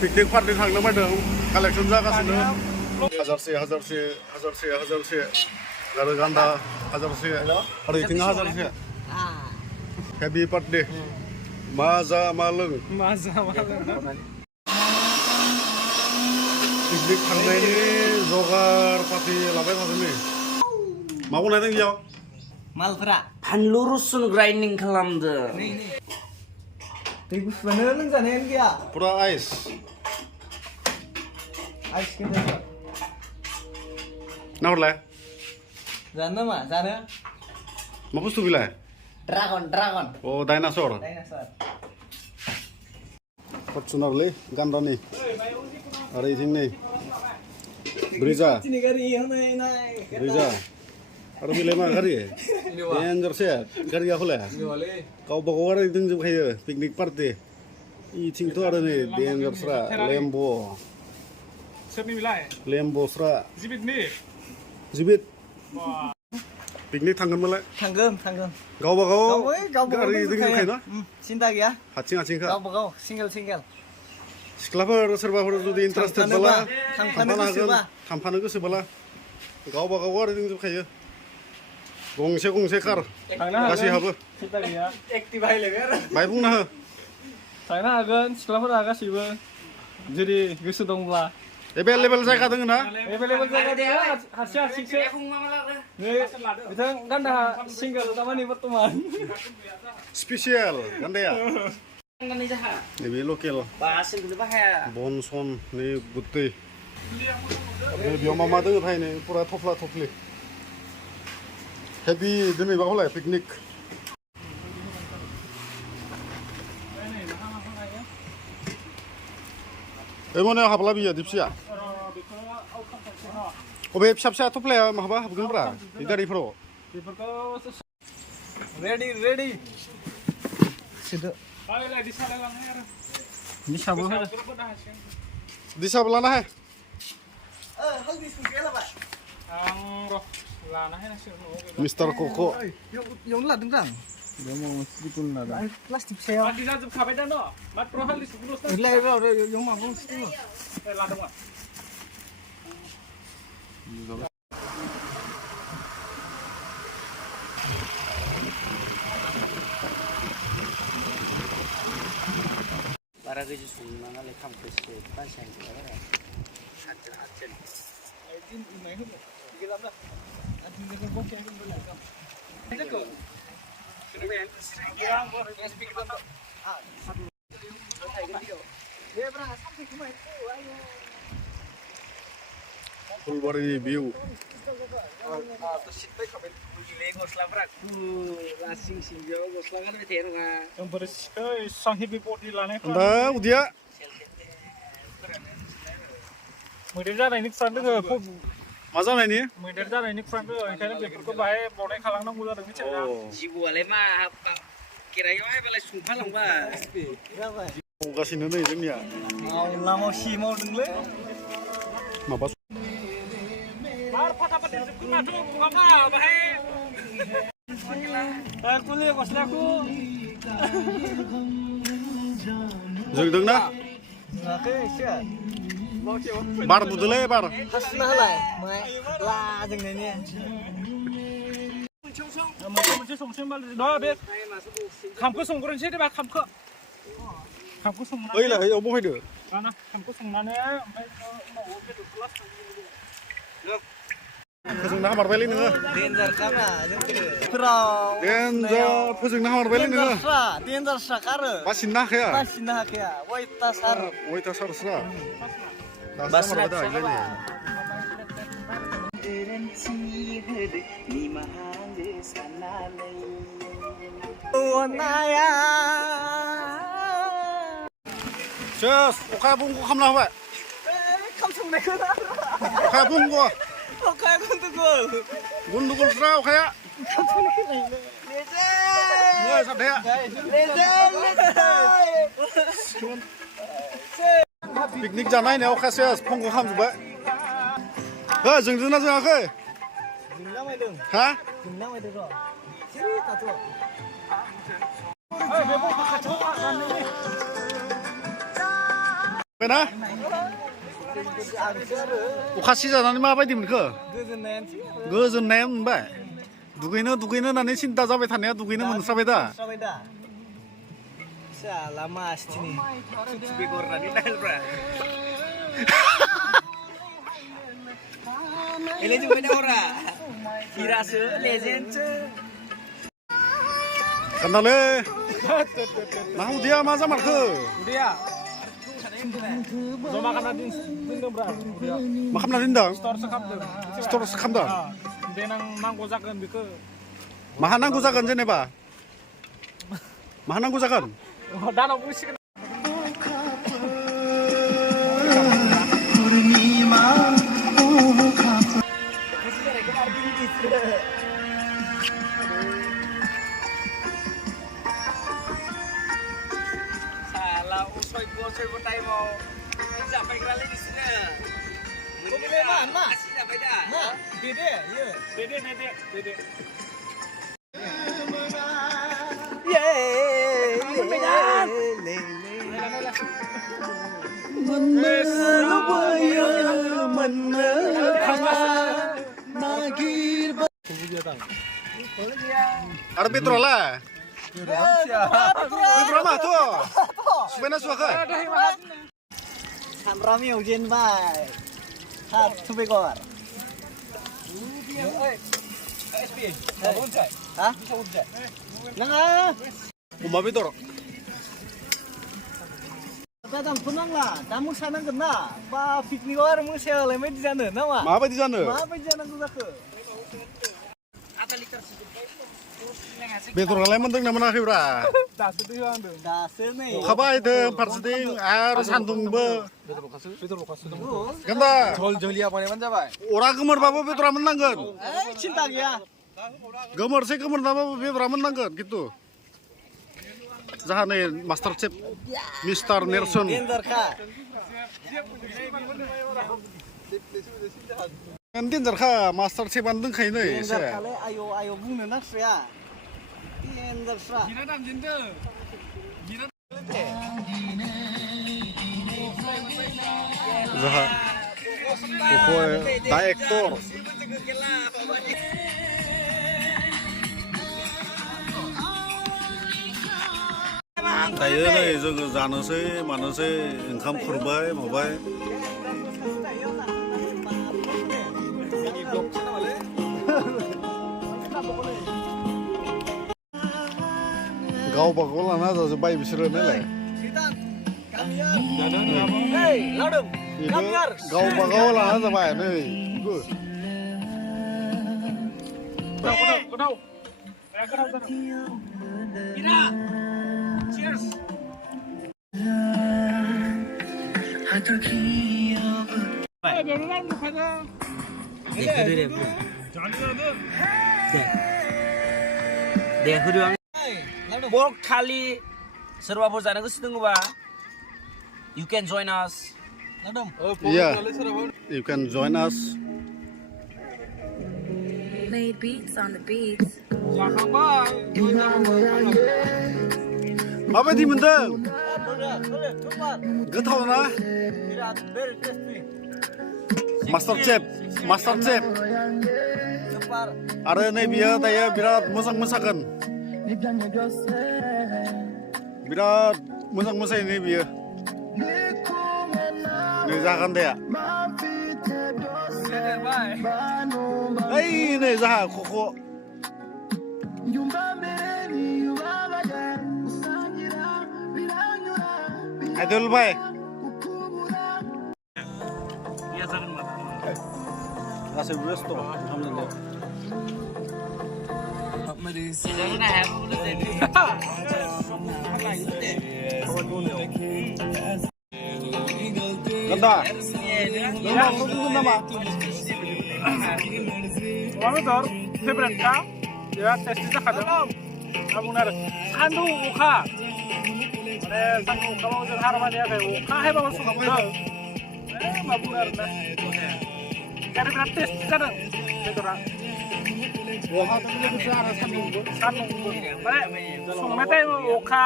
Picnic party थांनो नागिरदों collection जागासिनो हाजारसे आरो गान्दा हाजारसे आरो इथिं हाजारसे हेभि पार्टि मा जा मा लों पिकनिक थांनायनि जगार पाति लाबाय थादों नै मा बनायदों बेयाव मालफोरा फानलु रुसुन ग्राइन्डिं खालामदों दै गुसुआनो लोंजानायानो गैया पुरा आइस आइस गैया नाहरलाय जानो नामा जानो मा बुस्थु बिलाय ड्रागन अ डाइनासर डाइनासर फर्चुनारलै गान्दानि आरो इथिं नै ब्रिजा आरो बेलाय मा गारि डेन्जारसो गारिया हले गावबा गाव गारि दंजोबखायो पिकनिक पार्टि इथिंथ' आरो नै डेन्जारस्रा लेम्ब'स्रा जिबित पिकनिक थांगोन मालाय थांगोन गावबा गाव गारि दंजोबखायो ना सिन्था गैया हारसिंखा गावबा गाव सिंगेल सिख्लाफोर सोरबाफोर जुदि इन्टारेस्टेड बाला थांफानो गोसोबाला गावबा गाव गारि दंजोबखायो गंसे कार गासैहाबो बाय बुंना हो थांनो हागोन सिख्लाफोरा गासैबो जुदि गोसो दंब्ला एभेलेबेल जायगा दङ ना एभेलेबेल जायगा दङ हारसिंसो नै बिथां गान्दा सिंगल तामानि बर्तमान स्पेसियेल गान्दाया नैबे लकेल बन सन नै गुत्तै बेयाव मा दङ थाय नै पुरा थफ्ला थफ्लि हेभि दिनै मा हलाय पिकनिक बे मोनायाव हाबला बियो दिपसिया अबे फिसा थफ्लाया माबा हाबगोनब्रा बे गारिफोराव रेडि दिसाबो लाना हाय मिस्टार क'क' एवनो लादों दां प्लास्टिक सायाव जाजोबखाबाय दा न' मात्र हालदै सुखौल'सो एव माबा मोनसे दङ लादोंमोन बारा गोजौ संना नालाय खामखौसो बासायनो आरो फुलबारिनि भिउ गस्लाफ्रा सिं बेयाव गस्ला गानबाय थायो नङा जोंफोर एसां हेभि बडि लानायफ्रा दा उदिया मैदेर जानायनि खुरां दोङो मा जानायनि मैदेर जानायनि खुरां दोङो ओंखायनो बेफोरखौ बाहाय बनाय खालामनांगौ जादों मिथिबाय जिबौआलाय मा केरायाव हायबालाय सुंफालांबाय मावगासिनो नै जोंनिया लामाव सि मावदोंलै माबा बार फाटाफाटि जोबगोन माथो बुङाबा बाहाय कुलि गस्लाखौ जोंदोंना बार बुदोलै बार हासुना होलाय ला जोंनायनि मोनसे संसै होनबा बे खामखौ संग्रोनोसै दे बा खामखौ संनानै ओइलाय ओइयाव बहायदो लाना खामखौ संनानै ओमफ्राय उनाव बेदरखौ लास्ट फोजोंनो हामारबायलै नोङो डेन्जार खाना डेन्जार फोजोंनो हामारबायलै नोङो डेन्जारस्रा खारो बासिनो हाखाया अयथासारस्रा दासो हामारबाय दा सेस अखाया बुंग' खालामना होबाय अखाया बुंग' गन्दगलस्रा अखाया साथाया पिकनिक जानाय होननायाव अखा सेस फंग' खालामजोब्बाय जोंदोंना जोङाखै हा ना अखा सिजानानै माबायदि मोनखो गोजोननाया मोनबाय दुगैनो होननानै सिन्था जाबाय थानाया दुगैनो मोनस्राबाय दा lama sini Bigor na din dahil bra. Ele juga ada ora. Kira se legend. 간다래 나 우디야 맞아 말크 Udah. Zo makan natin dindang bra. 마캄나 린다 Store sekam deh. 스토르 스캄다 Dia nang gozakan bike. 마하난 구자간 전에 봐 마하난 구자간 Dana musik. Salah usoy po tayo mo. Sampai kerali di sini. Boleh mana? Sampai dah. Nah, dede, ya. Dede. Ada petrola petrola mah tuh sebenarnya suaka Han Rami ujian bay. Hat Subegor. SB. Sabun cai. Hah? Sabun cai. Nah, umma pedro datang punang lah. Kamu sana kena. Ba piknik orang musel lemah di sana, nama? 마바디 자네 Apa di sana gua ke? Ada liter sedikit. petrola menting namanya kibra 다 쓰드요 안 돼. Dasar nih. 가봐야 돼 파르스딩 아르 산둥버 간다 Jol-joli apa nih manja, Pak? 오라 그물 바보 petrola menang kan Cinta ya. Gambar saya gambar nama Petra menang kan gitu. Zahane Master Chef Mr. Nelson. Gender ka. Nanti jarka Master Chef andeng kayak ini. Gender kale ayo bunuh nak ya. Gender sa. Zaha. Pokoknya director. दायो नै जोङो जानोसै मानोसै ओंखाम खुरबाय माबाय गावबा गाव लाना जाजोब्बाय बिसोरो नालाय Hey, ladum. बेबो गावबा गाव लाना जाबाय नै बेबो Kenau. Ira. Cheers. 배우랑 가자. 그래. 잔이라도. Deh, huduang. Hey, ladum. Bol kali serba jalan ke situ ngubah. You can join us. Ladum. Yeah, you can join us. Made beats on the beats. Jangan bang. 마바디 문등 Boleh, keluar. 그타오나 Tidak, very tasty. 마스터 チェ Keluar. आरो नै बियो दायो बिराद मोजां मोसागोन बिराद मोजां मोसायो नै बियो नै जागोन दे ओइ नै जाहा खख' आइदल भाइ Iya, jangan mati. गासैबो बेस्थ' ओंखाम जानायाव Jangan have a look at 간다 간다 누구 남아 마음에 들 페브레카. Ya tes zakadam. Amunar sandu uka. Are sandu uka mau jar harman ya kayak uka heba masuk kamu. Mabunar na. Kare berat tes zakadam. Betura. Wah, sandu sandu. Mare sumete uka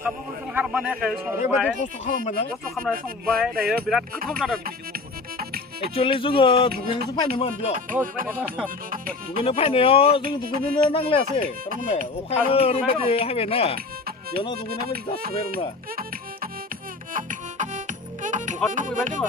अखाबाबो जों हार बानायाखै संबाय ओरैबायदि खस्थ' खालामबाय ना खस्थ' खालामनानै संबाय दायो बिराद गोथाव जादों एक्चुअलि जोङो दुगैनोसो फैनोमोन बेयाव दुगैनो फैनायाव जों दुगैनोनो नांलायासै थारमाने अखायानो ओरैबायदि हायबायना बेयावनो दुगैनाय बायदि जाखाबाय आरोना अखानो लुबैबाय जोङो